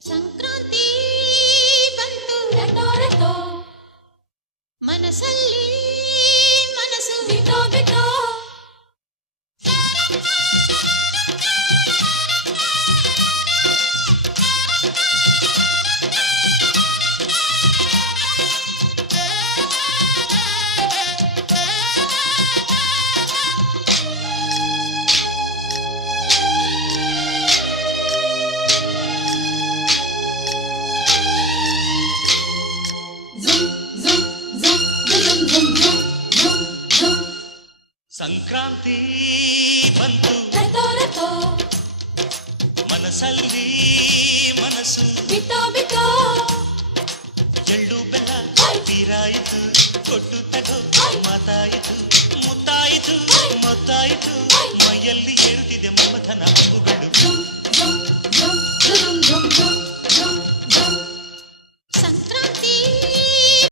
ಸಂಕ್ರಾಂತಿ ಬಂತು ರೆಟೋ ರೆಟೋ ಮನಸ್ಸಲ್ಲಿ ಮನಸ್ಸು ಬಿಟ್ಟೋ ಬಿಟ್ಟೋ ಸಂಕ್ರಾಂತಿ ಬಂತು ರೆಟೋ ರೆಟೋ ಮನಸ್ಸಲ್ಲಿ ಮನಸ್ಸು ಬಿಟ್ಟೋ ಬಿಟ್ಟೋ ಎಳ್ಳು ಬೆಲ್ಲ ತೀರಾಯಿತು ಕೊಟ್ಟು ತಗೋ ಮಾತಾಯಿತು ಮುತ್ತಾಯಿತು ಮೊತ್ತಾಯಿತು ಮೈಯಲ್ಲಿ ಏರುತ್ತಿದೆ ಮಮಥನ ಹಬ್ಬುಗಳು